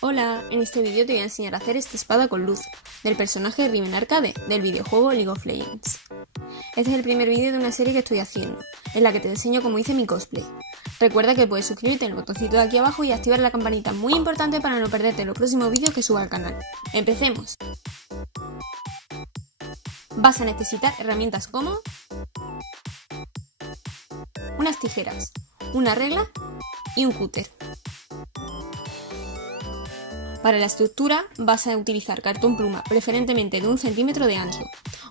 Hola, en este vídeo te voy a enseñar a hacer esta espada con luz, del personaje Riven Arcade, del videojuego League of Legends. Este es el primer vídeo de una serie que estoy haciendo, en la que te enseño cómo hice mi cosplay. Recuerda que puedes suscribirte en el botoncito de aquí abajo y activar la campanita, muy importante para no perderte los próximos vídeos que suba al canal. ¡Empecemos! Vas a necesitar herramientas como unas tijeras, una regla y un cúter. Para la estructura vas a utilizar cartón pluma, preferentemente de 1 centímetro de ancho,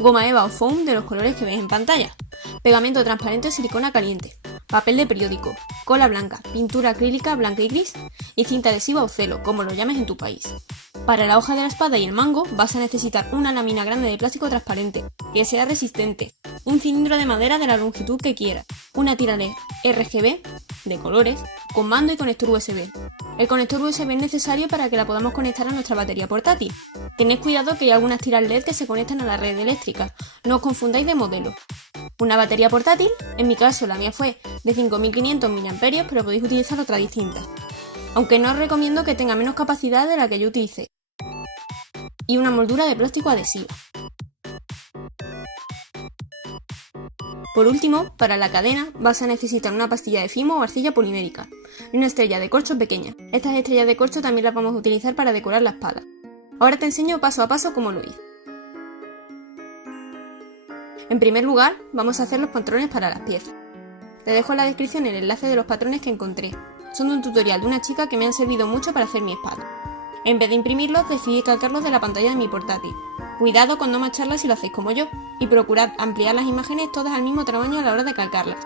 goma eva o foam de los colores que ves en pantalla, pegamento transparente o silicona caliente, papel de periódico, cola blanca, pintura acrílica blanca y gris y cinta adhesiva o celo, como lo llames en tu país. Para la hoja de la espada y el mango vas a necesitar una lámina grande de plástico transparente, que sea resistente, un cilindro de madera de la longitud que quieras, una tira LED RGB de colores, con mando y conector USB. El conector USB es necesario para que la podamos conectar a nuestra batería portátil. Tened cuidado que hay algunas tiras LED que se conectan a la red eléctrica, no os confundáis de modelo. Una batería portátil, en mi caso la mía fue de 5500 mAh, pero podéis utilizar otra distinta. Aunque no os recomiendo que tenga menos capacidad de la que yo utilicé. Y una moldura de plástico adhesiva. Por último, para la cadena vas a necesitar una pastilla de fimo o arcilla polimérica y una estrella de corcho pequeña. Estas estrellas de corcho también las vamos a utilizar para decorar la espada. Ahora te enseño paso a paso cómo lo hice. En primer lugar, vamos a hacer los patrones para las piezas. Te dejo en la descripción el enlace de los patrones que encontré. Son de un tutorial de una chica que me han servido mucho para hacer mi espada. En vez de imprimirlos, decidí calcarlos de la pantalla de mi portátil. Cuidado con no mancharlas si lo hacéis como yo, y procurad ampliar las imágenes todas al mismo tamaño a la hora de calcarlas,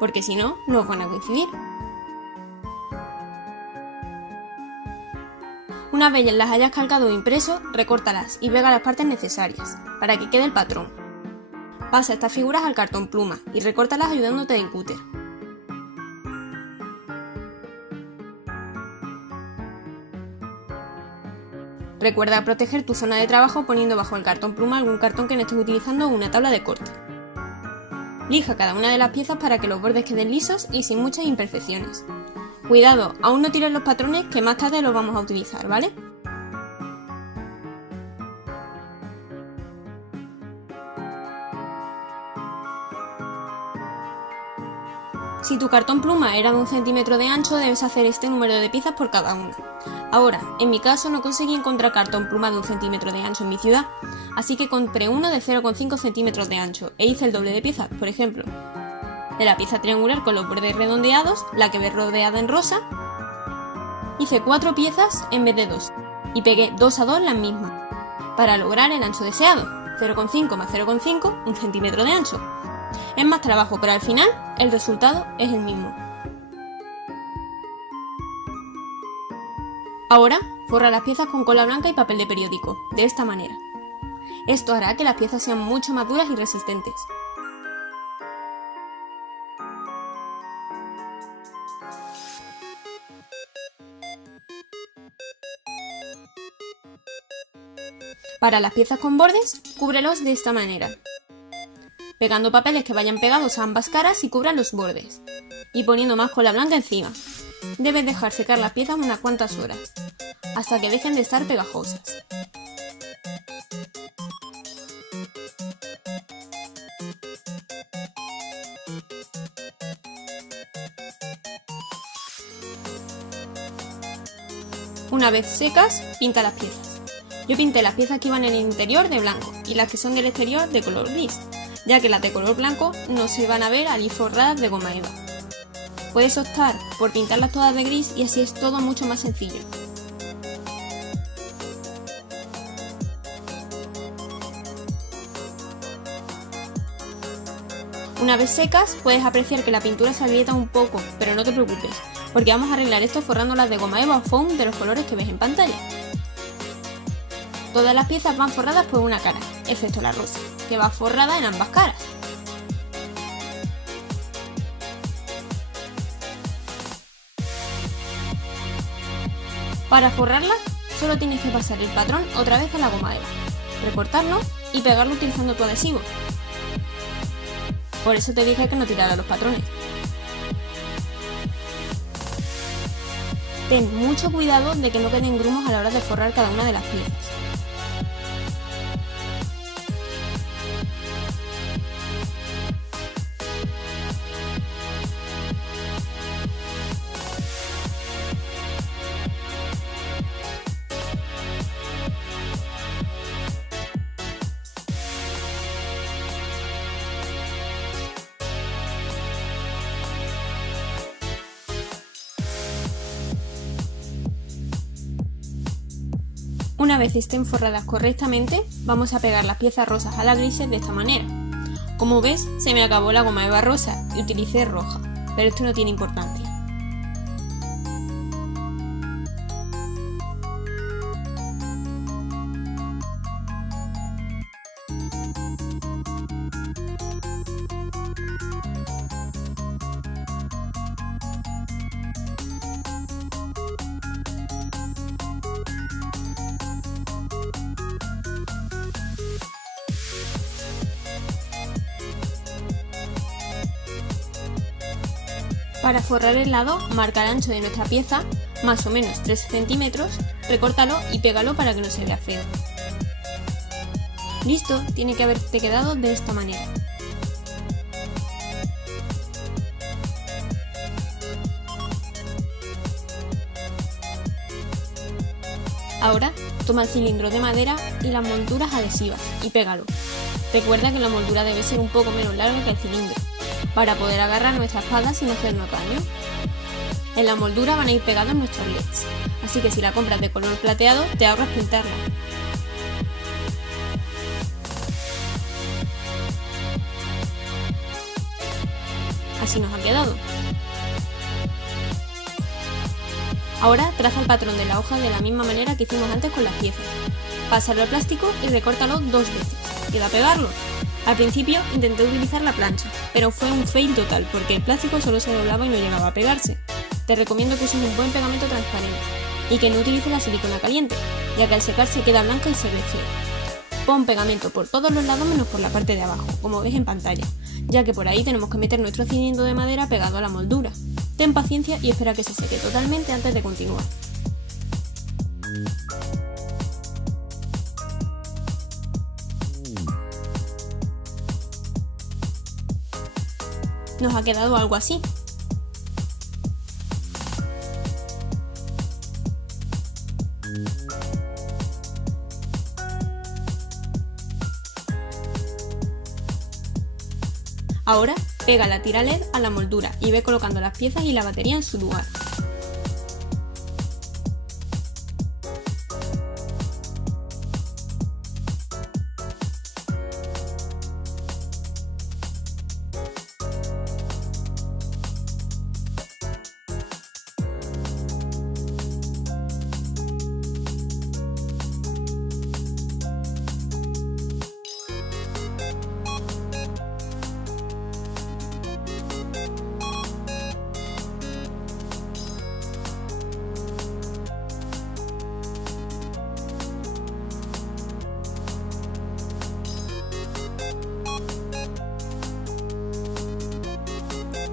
porque si no, no os van a coincidir. Una vez las hayas calcado o impreso, recórtalas y pega las partes necesarias, para que quede el patrón. Pasa estas figuras al cartón pluma y recórtalas ayudándote del cúter. Recuerda proteger tu zona de trabajo poniendo bajo el cartón pluma algún cartón que no estés utilizando o una tabla de corte. Lija cada una de las piezas para que los bordes queden lisos y sin muchas imperfecciones. Cuidado, aún no tires los patrones que más tarde los vamos a utilizar, ¿vale? Si tu cartón pluma era de 1 centímetro de ancho, debes hacer este número de piezas por cada una. Ahora, en mi caso no conseguí encontrar cartón pluma de 1 centímetro de ancho en mi ciudad, así que compré uno de 0,5 centímetros de ancho e hice el doble de piezas, por ejemplo. De la pieza triangular con los bordes redondeados, la que ves rodeada en rosa, hice 4 piezas en vez de 2 y pegué 2 a 2 las mismas, para lograr el ancho deseado, 0,5 más 0,5, 1 centímetro de ancho. Es más trabajo, pero al final el resultado es el mismo. Ahora, forra las piezas con cola blanca y papel de periódico, de esta manera. Esto hará que las piezas sean mucho más duras y resistentes. Para las piezas con bordes, cúbrelos de esta manera, pegando papeles que vayan pegados a ambas caras y cubran los bordes, y poniendo más cola blanca encima. Debes dejar secar las piezas unas cuantas horas, hasta que dejen de estar pegajosas. Una vez secas, pinta las piezas. Yo pinté las piezas que iban en el interior de blanco y las que son del exterior de color gris, ya que las de color blanco no se van a ver al ir forradas de goma eva. Puedes optar por pintarlas todas de gris y así es todo mucho más sencillo. Una vez secas, puedes apreciar que la pintura se agrieta un poco, pero no te preocupes, porque vamos a arreglar esto forrándolas de goma eva o foam de los colores que ves en pantalla. Todas las piezas van forradas por una cara, excepto la rosa, que va forrada en ambas caras. Para forrarla, solo tienes que pasar el patrón otra vez a la goma eva, recortarlo y pegarlo utilizando tu adhesivo. Por eso te dije que no tirara los patrones. Ten mucho cuidado de que no queden grumos a la hora de forrar cada una de las piezas. Una vez estén forradas correctamente, vamos a pegar las piezas rosas a las grises de esta manera. Como ves, se me acabó la goma eva rosa y utilicé roja, pero esto no tiene importancia. Para forrar el lado, marca el ancho de nuestra pieza, más o menos 13 centímetros, recórtalo y pégalo para que no se vea feo. Listo, tiene que haberte quedado de esta manera. Ahora, toma el cilindro de madera y las molduras adhesivas y pégalo. Recuerda que la moldura debe ser un poco menos larga que el cilindro, para poder agarrar nuestra espada sin hacernos daño. En la moldura van a ir pegados nuestros LEDs, así que si la compras de color plateado te ahorras pintarla. Así nos ha quedado. Ahora traza el patrón de la hoja de la misma manera que hicimos antes con las piezas. Pásalo al plástico y recórtalo 2 veces. Queda pegarlo. Al principio intenté utilizar la plancha, pero fue un fail total porque el plástico solo se doblaba y no llegaba a pegarse. Te recomiendo que uses un buen pegamento transparente y que no utilices la silicona caliente, ya que al secarse queda blanca y se ve feo. Pon pegamento por todos los lados menos por la parte de abajo, como ves en pantalla, ya que por ahí tenemos que meter nuestro cilindro de madera pegado a la moldura. Ten paciencia y espera que se seque totalmente antes de continuar. Nos ha quedado algo así. Ahora pega la tira LED a la moldura y ve colocando las piezas y la batería en su lugar.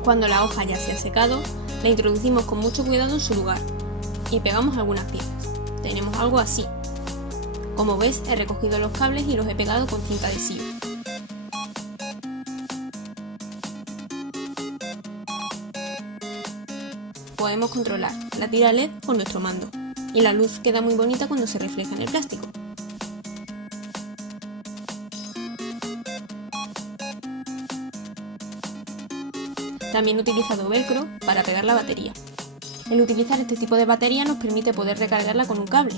Cuando la hoja ya se ha secado, la introducimos con mucho cuidado en su lugar y pegamos algunas piezas. Tenemos algo así. Como ves, he recogido los cables y los he pegado con cinta adhesiva. Podemos controlar la tira LED con nuestro mando y la luz queda muy bonita cuando se refleja en el plástico. También he utilizado velcro para pegar la batería. El utilizar este tipo de batería nos permite poder recargarla con un cable,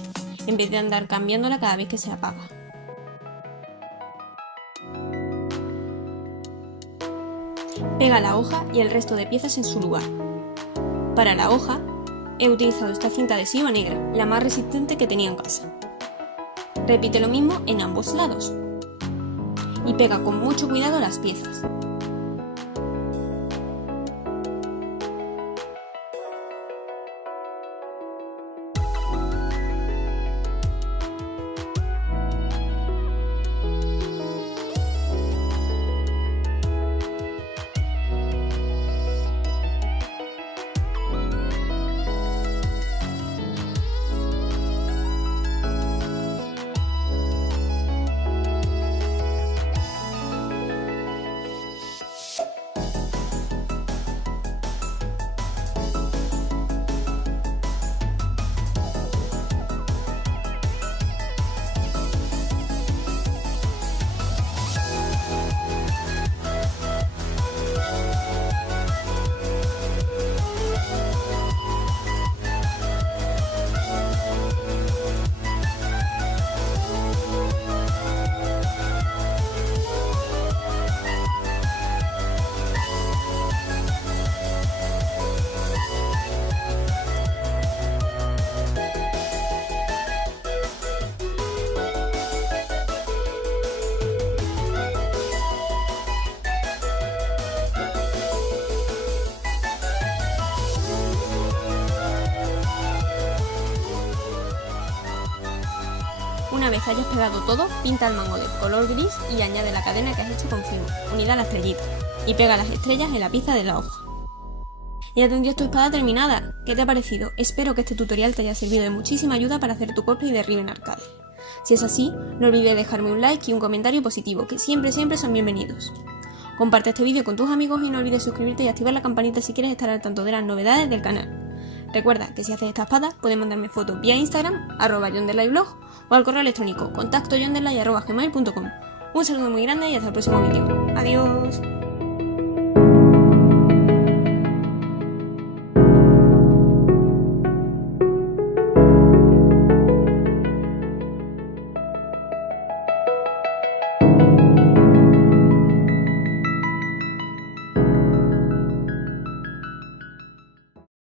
en vez de andar cambiándola cada vez que se apaga. Pega la hoja y el resto de piezas en su lugar. Para la hoja, he utilizado esta cinta adhesiva negra, la más resistente que tenía en casa. Repite lo mismo en ambos lados. Y pega con mucho cuidado las piezas. Una vez hayas pegado todo, pinta el mango de color gris y añade la cadena que has hecho con Fimo, unida a la estrellita, y pega las estrellas en la pieza de la hoja. Ya tendrías tu espada terminada. ¿Qué te ha parecido? Espero que este tutorial te haya servido de muchísima ayuda para hacer tu cosplay de Riven Arcade. Si es así, no olvides dejarme un like y un comentario positivo, que siempre son bienvenidos. Comparte este vídeo con tus amigos y no olvides suscribirte y activar la campanita si quieres estar al tanto de las novedades del canal. Recuerda que si haces esta espada puedes mandarme fotos vía Instagram, @yonderlayblog, o al correo electrónico contacto@yonderlay@gmail.com. Un saludo muy grande y hasta el próximo vídeo. Adiós.